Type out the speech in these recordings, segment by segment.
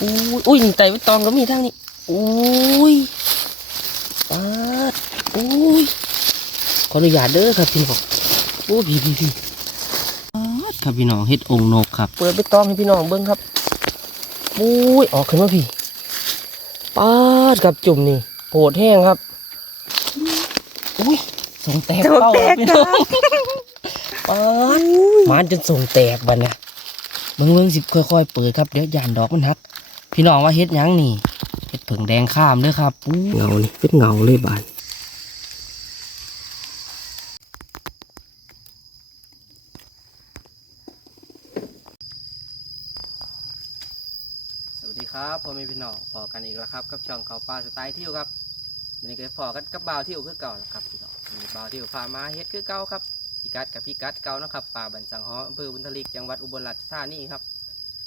อุ้ยอุ้ยนี่ไต่ไปตองก็มีทั้งนี้อุ้ยปาดอุ้ยขออนุญาตเด้อครับพี่น้องโอ้พี่พี่พี่ปาดครับพี่น้องเฮ็ดองค์นกครับ เปิดไปตองให้พี่น้องเบิ้งครับอุ้ยออกขึ้นมาพี่ปาดกับจุ่มนี่โหดแห้งครับอุ้ยส่งแตกเป้าครับพี่น้องปาดมันจนส่งแตกบัดเนี่ยเบิ่งเบิ่งสิค่อยๆเปิดครับเดี๋ยวยานดอกมันหัก พี่น้องว่าเฮ็ดหยังนี่เฮ็ดผึ่งแดงข้ามเด้อครับอู้เงานี่เป็นเงาเลยบานสวัสดีครับพ่อแม่พี่น้องพอกันอีกแล้วครับกับช่องเขาปลาสไตล์เที่ยวครับวันนี้ก็พอกันกับบ่าวเที่ยวคือเก่าแล้วครับพี่น้องวันนี้บ่าวเที่ยวพามาเฮ็ดคือเก่าครับพี่กัดกับพี่กัดเก่านะครับป่าบันสังหออำเภอบุญทลิกจังหวัดอุบลราชธานีครับ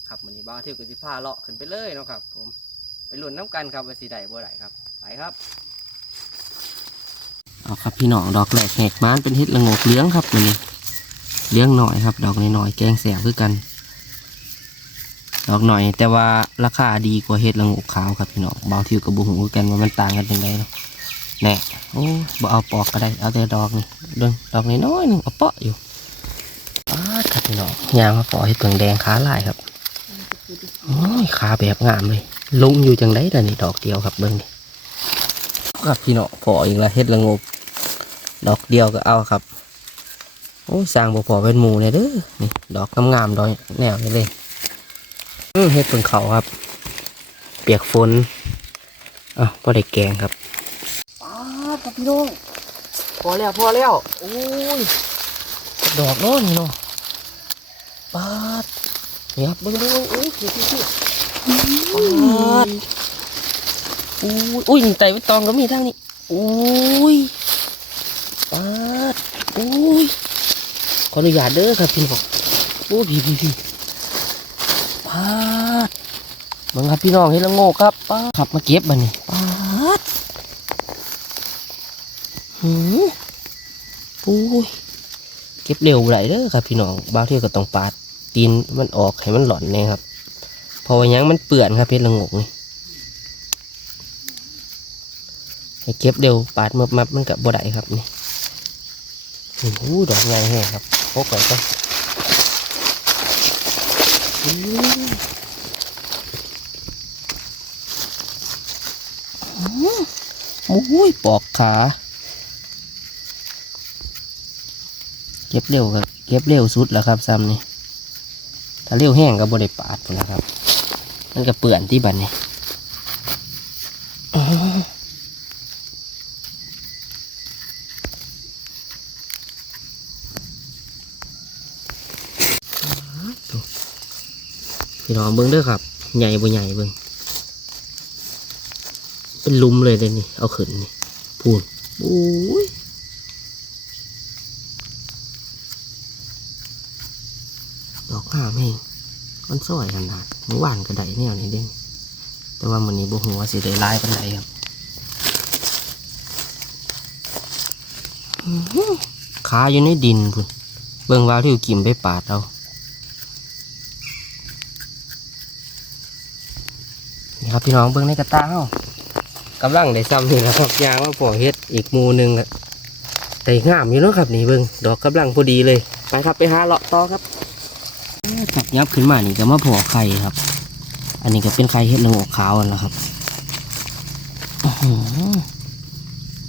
ครับวันนี้บ้าวเที่ยวกับสิพาเลาะขึ้นไปเลยเนาะครับ ผมไปหลุนน้ำกันครับว่าสีใดบ่ไดครับไปครับเอาครับพี่น้องดอกแหลกแหกม้านเป็นเห็ดละงกเลี้ยงครับวันนี้เลี้ยงหน่อยครับ ดอกน้อยๆแกงแสบคือกัน ดอกหน่อย แต่ว่าราคาดีกว่าเห็ดละงกขาวครับพี่น้องบาวเที่ยวกับบุหูกันว่ามันต่างกันยังไงเนาะแน่โอ้บ่เอาปอกก็ได้เอาแต่ดอกนี่เดิงดอกน้อยๆหนึงเอาเปาะอยู่ป้าครับพี่น้องยางมาปอกเห็ดเผืองแดงขาลายครับ โอ้ยขาแบบงามเลยลงอยู่จังไดแต่นี่ดอกเดียวครับเบิ้งนี่ครับพี่เนาะพออีกแล้วเฮ็ดละงบ ดอกเดียวก็เอาครับโอ้ยสร้างบ่พอเป็นหมูเลยเด้อนี่ดอกงามๆดอกแนวนี้เลยอืมเฮ็ดเพิ่งเขาครับ เปียกฝนอะพอได้แกงครับป้าครับพี่น้องพอแล้วพอแล้วโอ้ยดอกเน้อนี่เนาะป้า ดนี่ครับเบิ้งเบิ้งโอ้ยพี่พี่พี่ปาดอุ้ยอุ้ยนี่ไต่ไปตองก็มีทั้งนี้อุ้ยปาดอุ้ยขออนุญาตเด้อครับพี่น้องโอ้ยพี่พี่พี่ปาดเบิ่งครับพี่น้องเห็นแล้วโง่ครับปาดขับมาเก็บบันนี่ปาดหืมอุ้ยเก็บเร็วไหลเด้อครับพี่น้องบางทีก็ต้องปาด ตีนมันออกให้มันหล่อนเนี่ยครับพราะว่าหยังมันเปื่อนครับเพชรละงกนี่ให้เก็บเร็วปาดมับมับมันกับบดได้ครับนี่โอ้โหดอกใหญ่แห้ครับพกก่อนก็อื้ออื้อโอ้ยปอกขา เก็บเร็วครับ เก็บเร็วสุดแล้วครับซ้ำนี่ ถ้าเลี้ยวแห้งก็บริปาดนะครับ มันก็เปื่อนที่บันนี่อื้พี่น้องเบิ้งเด้อครับ ใหญ่บ่ใหญ่เบิ้งเป็นลุมเลยเลยนี่ เอาขึ้นนี่พูนโอ้ย ห้าวแม่งมันสวยขนาดเมื่อวานก็ได้แนวนี้เด้งแต่ว่ามันนี้บุหัวสิได้ลายปานใดครับขาอยู่ในดินพุ่นเบิ่งวาวที่อยู่กิมไปปาดเอานี่ครับพี่น้องเบิ่งในกระตาเฮากำลังได้ซ้ำนี่นะครับยางว่าปอเฮ็ดอีกมูหนึ่งอะแต่งามอยู่เนาะครับนี่เบิ่งดอกกำลังพอดีเลยไปครับไปหาเลาะต่อครับ จับยับขึ้นมานี่ก็มาผัวไข่ครับ อันนี้ก็เป็นไข่เห็ดละโงกขาวนั่นแหละครับ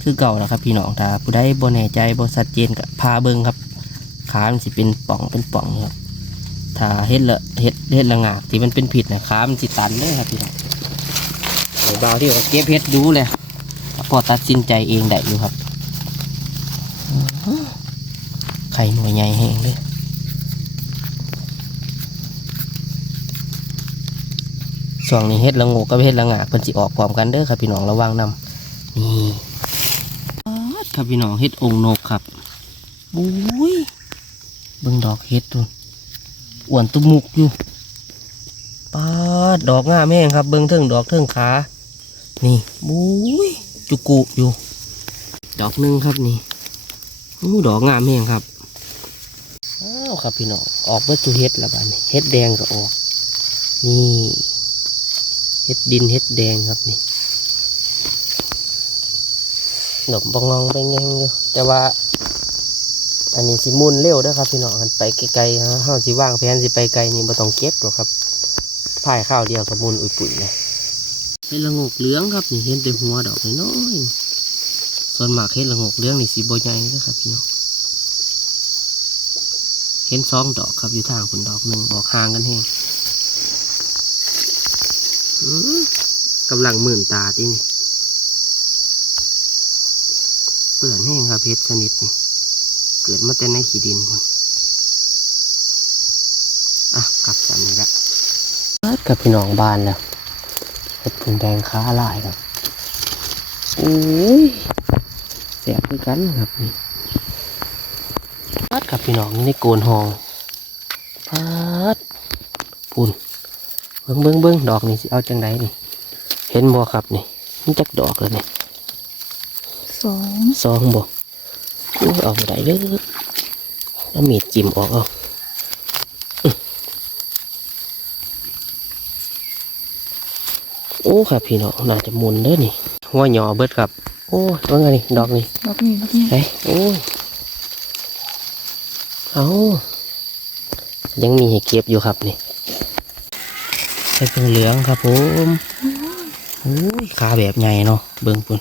คือเก่าแล้วครับ พี่น้องถ้าผู้ใดบ่แน่ใจบ่ชัดเจนก็พาเบิ่งครับ ขามันสิเป็นป่องเป็นป่องครับ ถ้าเห็ดละเห็ดเห็ดละงากที่มันเป็นผิดนะขามันสิตันเลยครับพี่น้องเดี๋ยวบ่าวที่เก็บเห็ดดูเลยพอตัดสินใจเองได้อยู่ครับไข่หน่วยใหญ่แห้งเลย ช่วงนี้เฮ็ดละงกกับเฮ็ดละงากเพิ่นสิออกพร้อมกันเด้อครับพี่น้องระวังนำนี่ครับพี่น้องเฮ็ดองค์นกครับบุ้ยเบิ่งดอกเฮ็ดตัวอ้วนตุมุกอยู่ป๊าดดอกงามแม่งครับ เบิ่งเทิงดอกเทิงขา นี่บุ้ยจุกุอยู่ ดอกหนึงครับนี่อู้ดอกงามแม่งครับอ้าวครับพี่น้องออกเบิดจุเฮ็ดล้วบัดนี้เฮ็ดแดงก็ออก นี่ เฮ็ดดินเฮ็ดแดงครับนี่ดอกบองงองไปแงงอยู่แต่ว่า อันนี้สิมุนเร็วด้อครับพี่น้องกันไปไกลๆฮะเฮาสิวางแผนสิไปไกลนี่บ่ต้องเก็บหรอกครับพายข้าวเดียวกับมุนอุ่ยปุ๋ยเลยเฮ็ดละงกเหลืองครับนี่เห็นแต่หัวดอกน้อยๆส่วนหมากเฮ็ดละงกเหลืองนี่สิบ่ใหญ่เด้อครับพี่น้องเห็นสองดอกครับอยู่ทางคุณดอกหนึ่งออกห่างกันแฮงอื้ กำลังหมื่นตาที่นี่ เปื่อนแห้งครับเพชรชนิดนี่ เกิดมาแต่ในขี้ดินพุ่นอะกลับสามนี้ละเอิ้ดกับพี่น้องบ้านแล้วเห็ดผึ่งแดงค้าลายครับอุ้ยเสียบด้วยกันครับนี่พัดกับพี่น้องนี่ในโกนหองพัดพุ่น บิ้งเบิ้งเบิ้งดอกนี่สิเอาจังไดนี่ เห็นบ่ครับนี่มันจักดอกเลยนี่สองสองบ่อู้เอาบ่ได้เด้อเอามีดจิ้มออกเอาอื้อโอ้ครับพี่น้องน่าจะหมุนเด้อนี่หัวหยอเบิดครับ โอ้ยว่าไงนี่ดอกนี่ดอกนี้ดอกนี้เฮ้ยโอ้ยเอายังมีให้เก็บอยู่ครับนี่ ใส่เพิ่งเหลืองครับผมโอ้ยขาแบบใหญ่เนาะเบิ่งปุ่น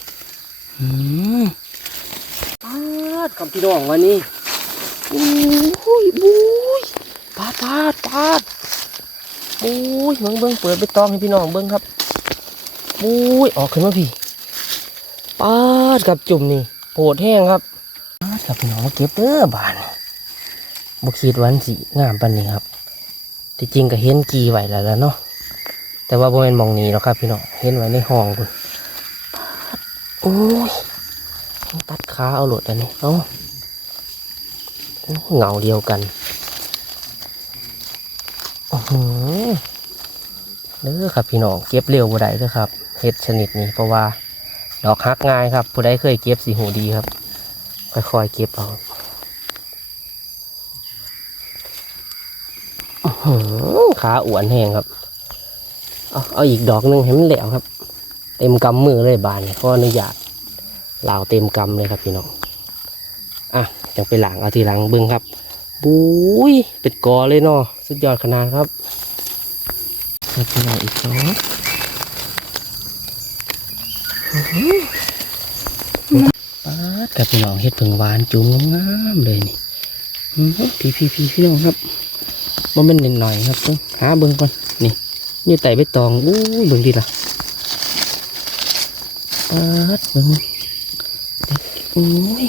อืมปาดคำพี่น้องวันนี้โอ้ยบุ้ยปาดปาดปาดโอ้ยเบิ่งเบิ่งเปิดไปตองให้พี่น้องเบิ่งครับโอ้ยออกขึ้นมาพี่ปาดกับจุ่มนี่โหดแห้งครับปาดกับพี่น้องมาเก็บเด้อบานบุคิดวันสีงามปันนี้ครับที่จริงก็เห็นกีไหวแล้วล่ะเนาะ แต่ว่าโบ่แม่นมองนี้หรอกครับพี่น้องเห็นไว้ในห้องคุณโอ้ยตัดขาเอาหลดอันนี้เอาเงาเดียวกันอื้อหือเด้อครับพี่น้องเก็บเร็วบ่ได้เด้อครับเห็ดชนิดนี้เพราะว่าดอกฮักง่ายครับ ผู้ใดเคยเก็บสีหูดีครับ ค่อยๆเก็บเอาอื้อหือขาอ้วนแห้งครับ เอาเอาอีกดอกหนึ่งให้มันแหลวครับ เต็มกำมือเลยบานเนี่ยขออนุญาตลาวเต็มกำเลยครับพี่น้องอะจังไปหลังเอาทีหลังเบิ้งครับบุ้ยเป็นกอเลยเนาะสุดยอดขนาดครับให้พี่น้องอีกสองปาดกับพี่น้องเฮ็ดผึ่งหวานจุ่มงามเลยนี่พี่พี่พี่พี่น้องครับบ่แมันเป็นหน่อยครับต้องหาเบิ่งก่อน อยู่ไต่ใบตองอู้ยเบิ่งดีล่ะปาดเบิ่งโอ้ย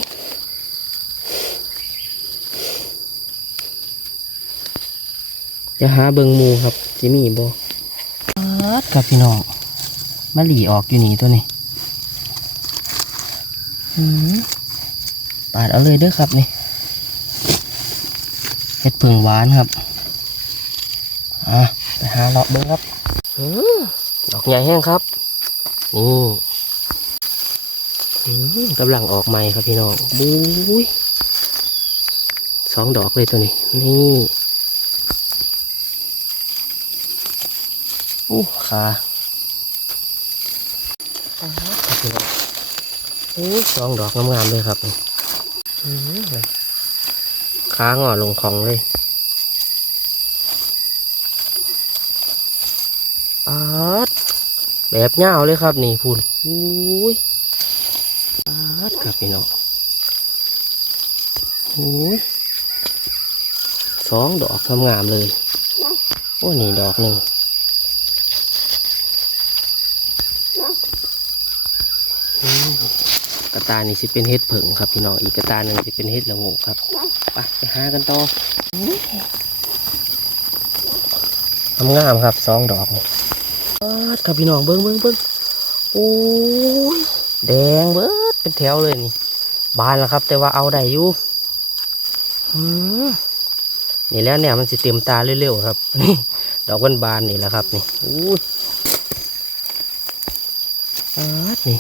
จะหาเบิ่งหมูครับสิมีบ่ปาดกับพี่น้องมาหลีออกอยู่นี่ตัวนี้อืมปาดเอาเลยเด้อครับนี่เห็ดผึ่งหวานครับอะ ไปหาเลาะเบิ้งครับอืมดอกใหญ่แห้งครับนี่อืมกำลังออกใหม่ครับพี่น้องบุ้ยสองดอกเลยตัวนี้ นี่อู้ขาปาโอ้ยสองดอกงามๆเลยครับอื้อหือค้างอ่อลงของเลย ปาดแบบเงาเลยครับนี่พูนอุ้ยปาดครับพี่น้องโอ้ยสองดอกงามๆเลย โอ้นี่ดอกหนึ่งกระตานี่สิเป็นเห็ดเผิงครับพี่น้องอีกกระตาหนึ่งสิเป็นเห็ดละโงูครับไปไปหากันต่อทำงามครับสองดอกนี่ ครับพี่น้องเบิ้งเบิ้งเบิ้งโอ้ยแดงเบิดเป็นแถวเลยนี่ บานแล้วครับ แต่ว่าเอาได้อยู่นี่แล้วเนี่ยมันสิเต็มตาเร็วๆครับนี่ดอกบานๆนี่แหละครับ นี่อู้ยเบิดนี่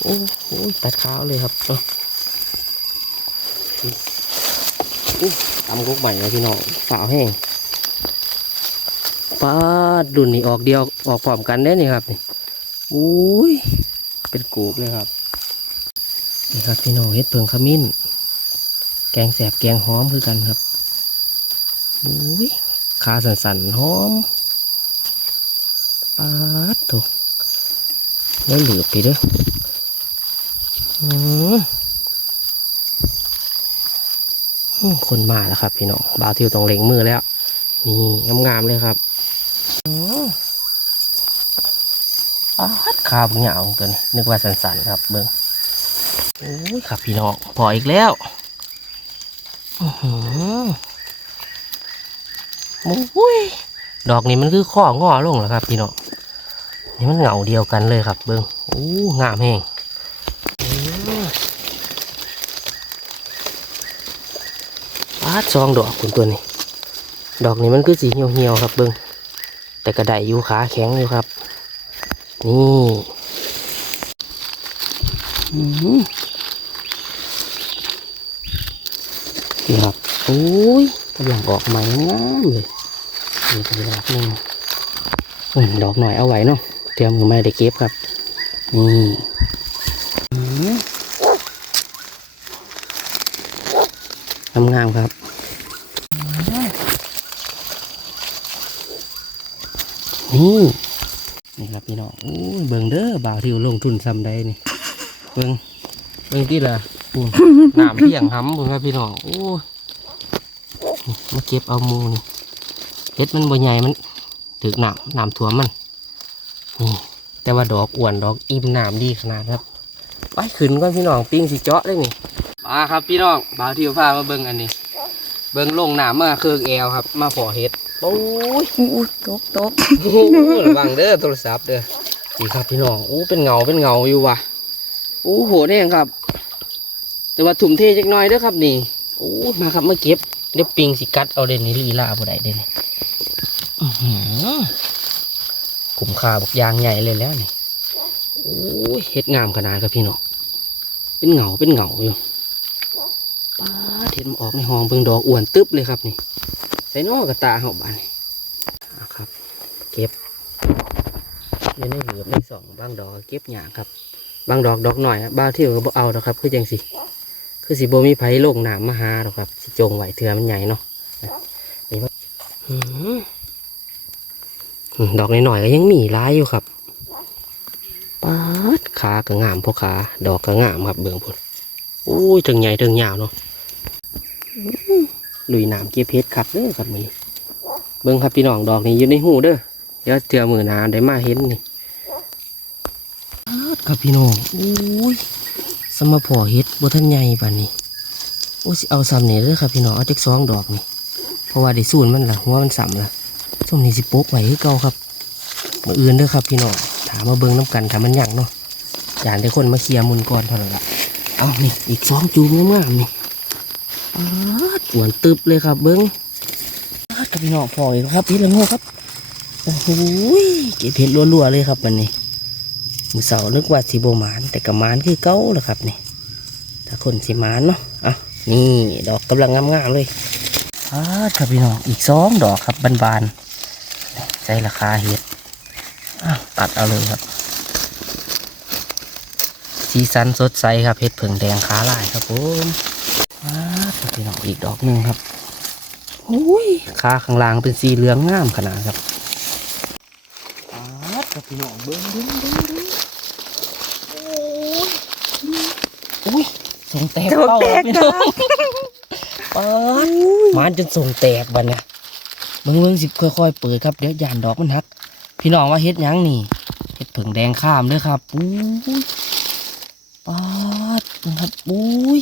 โอ้โหตัดขาวเลยครับอู้ตำกุกใหม่เลยพี่น้องสาวแห้ง ปาดดุนนี่ออกเดียวออกพร้อมกันได้นี่ครับนี่อุ้ยเป็นกูบเลยครับนี่ครับพี่น้องเฮ็ดเพิงขมิ้น แกงแสบแกงหอมคือกันครับอุ้ยขาสันๆหอมปาดถูกแล้วเหลือไปเด้ออืมอืมคนมาแล้วครับ พี่น้องบ่าวทิวต้องเล็งมือแล้ว นี่งามๆเลยครับ อืมปาดขาบเหงาตัวนี้นึกว่าสันๆครับเบิ้งโอ้ยครับพี่น้องพออีกแล้วอื้อหือโอ้ยดอกนี้มันคือข้องอลงแล้วครับ พี่น้องนี่มันเหงาเดียวกันเลยครับเบิ้งโอ้งามแห้งอื้อปาดซองดอกคุณตัวนี้ ดอกนี้มันคือสีเหี่ยวๆครับเบิ้ง แต่กระไดอยู่ขาแข็งอยู่ครับ นี่อือนี่ครับโอ้ยกำลังออกใหม่งามเลยนี่เป็นดอกหนึ่งอืมดอกหน่อยเอาไว้เนาะเตรียมือไม่ได้เก็บครับ นี่อืมงามๆครับ นี่นี่ครับพี่น้องโอ้ยเบิ่งเด้อบ่าวที่ลงทุนซ้ำได้นี่เบิ่งเบิ่งที่ละปูน้ำเพียงห้ำบุญครับพี่น้องโอ้ยมาเก็บเอาหมูนี่เฮ็ดมันบ่ใหญ่มันถึกน้ำน้ำท่วมมันนี่แต่ว่าดอกอ้วนดอกอิ่มน้ำดีขนาดครับไปขึ้นก่อนพี่น้องปิ้งสิเจาะได้นี่มาครับพี่น้องบ่าวที่พามาเบิ่งอันนี้ เบิ่งลงน้ำมาเครื่องแอลครับ มาพอเฮ็ด โอ้ยอู้ตกตกโอ้โหระวังเด้อโทรศัพท์เด้อดีครับพี่น้องโอ้เป็นเงาเป็นเงาอยู่ว่ะโอ้โหเนี่ยครับ แต่ว่าถุ่มเทจักหน่อยเด้อครับนี่โอ้มาครับมาเก็บเดี๋ยวปิงสิกัดเอาเด่นนี่ลีลาบ่ได้เด่นอื้อหือกลุ่มขาบอกยางใหญ่เลยแล้วนี่โอ้ยเฮ็ดงามขนาดครับพี่น้องเป็นเงาเป็นเงาอยู่ป้าดเห็ดมันออกในห้องเบิ่งดอกอ้วนตึ๊บเลยครับนี่ใส่นอกกระตาเฮาบานครับ เก็บยังในเหลือบในสองบางดอกเก็บหยางครับ บางดอกดอกหน่อยบ้าที่ยวก็บ่เอาดอกครับ คือจังสิคือสิบ่มีไผโลงหนามมาหาดอกครับสิจงไหวเถื่อมันใหญ่เนาะนี่ว่าอืมอืมดอกน้อยๆก็ยังมีร้ายอยู่ครับปาดขาก็งามพวกขาดอกก็งามครับเบิ่งพุ่นโอ้ยถึงใหญ่ถึงยาวเนาะ ลุยน้ำเก็บเพชรครับเด้อครับมีเบิ่งครับพี่น้องดอกนี้อยู่ในหูเด้อเดี๋ยวเจอมือหนาได้มาเห็นนี่ครับพี่น้องโอ้ยสมมาพอเฮ็ดบ่ทันใหญ่ป่านนี้โอ้ซิเอาซ้ำนี่เด้อครับพี่น้องเอาจักสองดอกนี่เพราะว่าได้สูนมันละหัวมันซ้ำละส้มนี่สิโป๊กไว้คือเก่าครับมื้ออื่นเด้อครับพี่น้องถามมาเบิ่งน้ำกันถามมันหยังเนาะอยากได้คนมาเคลียร์มุนก่อนเท่านั้นละเอานี่อีกสองจูงงามๆนี่ อ้าวนตึบเลยครับ เบิ่งกับพี่น้องพออีกแล้วครับพี่ละโง่ครับโอ้โหเก็บเห็ดรัวๆเลยครับวันนี้มือเสาร์นึกว่าสีโบมาน แต่กับมานคือเก้าแหละครับนี่ถ้าคนสีมานเนาะอะนี่ดอกกำลังงามๆเลยอ่าครับพี่น้องอีกสองดอกครับบานๆใส่ราคาเห็ดตัดเอาเลยครับ สีสันสดใสครับเห็ดเผิงแดงขาลายครับผม พี่น้องอีกดอกหนึ่งครับโอ้ยขาข้างล่างเป็นสีเหลืองงามขนาดครับอาดกับพี่น้องเบิ้งเบิ้งเบิ้งเบิ้งโอ้ยโอ้ยส่งแตกตกเป้าแตแล้วกพี่จ้าน้องปาดมันจนส่งแตกบัดเนี่ยเบิ้งเบิ้งสิค่อยๆเปิดครับเดี๋ยวยานดอกมันหัก พี่น้องว่าเฮ็ดหยังนี่เฮ็ดเผิงแดงข้ามเด้อครับอุ้ยปาดเบิ่งครับอุ้ย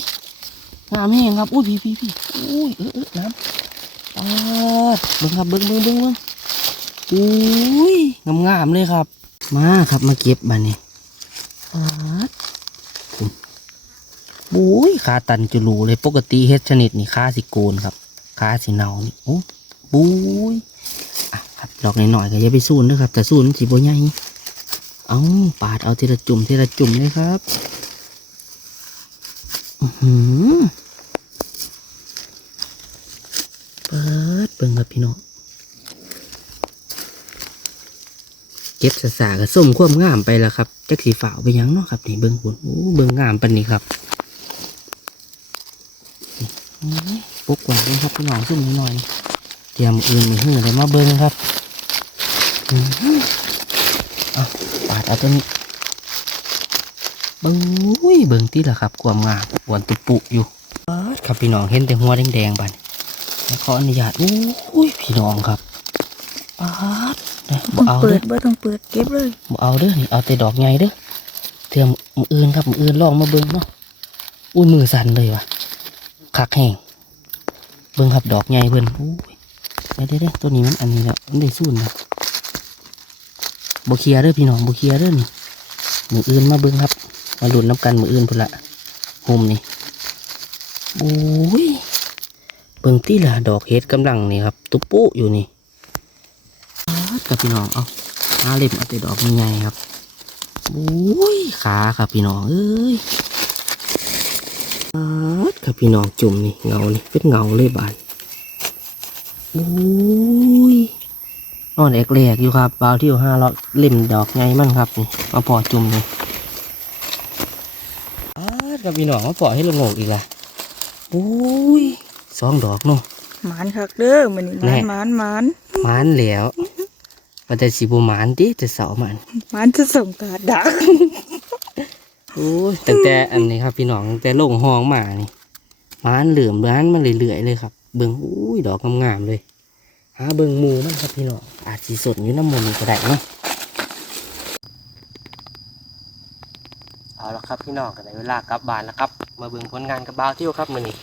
งามแห้งครับ อุ้ยพี่พี่พี่อุ้ยเออเออน้ำปาดเบิ้งครับเบิ้งเบิ้งเบิ้งเบิ้งอุ้ยงามงามๆเลยครับ มาครับมาเก็บบันนี้ปาดคุณบุ้ยขาตันจะรูเลยปกติเฮ็ดชนิดนี่ขาสิโกนครับขาสิเนานี่โอ้บุ้ยอะครับดอกหน่อยๆก็อย่าไปสูนนะครับ แต่สูนมันสิบ่ใหญ่เอาปาดเอาทีละจุ่มทีละจุ่มเลยครับ อือหือ เปิดเบิ่งครับพี่น้องเก็บสะสากับส้มความงามไปแล้วครับจักสีฝาวไปยังเนาะครับนี่เบิ้งหุ่นโอ้เบิ้งงามปันนี้ครับนี่ปุ๊กไว้เลยครับพี่น้องซุ่มนิดหน่อยเตรียมอื่นไปหื้อเลยมาเบิ้งครับอื้อหือเอาปาดเอาตัวนี้เบิ้งอุ้ยเบิ้งที่ละครับความงามหวนตุปุอยู่ปาดครับพี่น้องเห็นแต่หัวแดงๆบัด แล้วขออนุญาตอุ้ยพี่น้องครับปาดนะบ่ต้องเอาเปิเด้ดอบ่ต้องเปิดเก็บเลยบ่เอาเด้อนี่เอาแต่ดอกใหญ่เด้อเตรียมมืออื่นครับมืออื่นลองมาเบิ่งเนาะอุ้ยมือสั่นเลยว่ะคักแห้งเบิ่งครับดอกใหญ่เพิ่นอุ้ยเดี๋ยวเดี๋ยวเดี๋ยวตัวนี้มันอันนี้แล้วมันได้สู้นะบ่เคลียร์เด้อพี่น้องบ่เคลียร์เด้อนี่มืออื่นมาเบิ่งครับมาลุ้นน้ำกันมืออื่นพุ่นละโฮมนี่โอ้ย เบิ่งตีล่ะดอกเห็ดกำลังนี่ครับตุ๊ปุอยู่นี่กับพี่น้องเอาหาเล็บเอาแต่ดอกใหญ่ครับโอ้ยขาครับพี่น้องเอ้ยครับพี่น้องจุ่มนี่เงานี่เป็นเงาเลยบานโอ้ยนอนแอกแหลกอยู่ครับเปล่าที่อยู่ห้าเราเล่มดอกไงมั่นครับนี่มาพอจุ่มนี่อาดครับพี่น้องมาพอให้ลงโงกอีกละโอ้ย สองดอกเนาะหมานคักเด้อมื้อนี้หแน่มานหมานหมานหมานแล้วว่าแต่สิบหมานติแต่เสามันหมานจะส่งกาดดักโอ้ยตั้งแต่อันนี้ครับพี่น้องตั้งแต่ลงห้องมานี่ร้านเหลื่อมร้านมันเรื่อยๆเลยครับ เบิ่งอุ้ยดอกงามๆเลยหาเบิ่งหมูมันครับพี่น้องอาจสีสดอยู่น้ำมันต์ก็ได้เนาะเอาละครับพี่น้องกันในเวลากลับบ้านแล้วครับ มาเบิ่งผลงานกับบ่าวเที่ยวครับมื้อนี้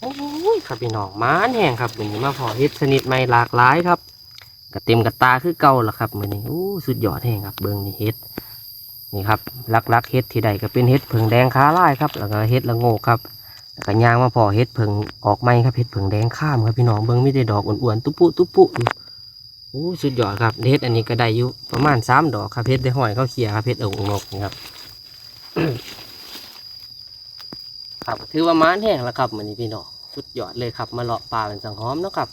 โอ้ยครับพี่น้องม้านแห้งครับมือนี้มาพอเฮ็ดชนิดใหม่หลากหลายครับกระเต็มกระตาคือเก่าละครับมือนี้โอ้สุดยอดแห้งครับเบิ่งนี่เฮ็ดนี่ครับลักๆเฮ็ดที่ใดก็เป็นเฮ็ดเผิงแดงขาไลายครับแล้วก็เฮ็ดละโงกครับแล้วก็ย่างมาพอเฮ็ดเผิงออกไหมครับเฮ็ดเผิงแดงข้ามครับพี่น้องเบิ่งไมีแต่ดอกอ้วนๆตุ๊ปุตุ๊ปุอยู่โอ้สุดยอดครับเฮ็ดอันนี้ก็ได้อยู่ประมาณสามดอกครับเฮ็ดได้ห้อยเขาเขียครับเฮ็ดเอางกนี่ครับ ครับถือว่าม้านแห้งแล้วครับมือนี้พี่น้องสุดยอดเลยครับมาเลาะปลาเป็นสังหอมนะครับ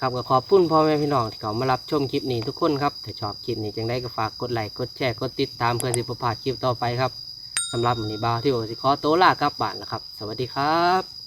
ครับก็ขอบคุณพ่อแม่พี่น้องที่เขามารับชมคลิปนี้ทุกคนครับถ้าชอบคลิปนี้จังได้ก็ฝากกดไลค์กดแชร์กดติดตามเพื่อสิบพลาดคลิปต่อไปครับสำหรับมันนี้บ่าวที่โอซิคอโตวลากลับบ้านแล้วครับ สวัสดีครับ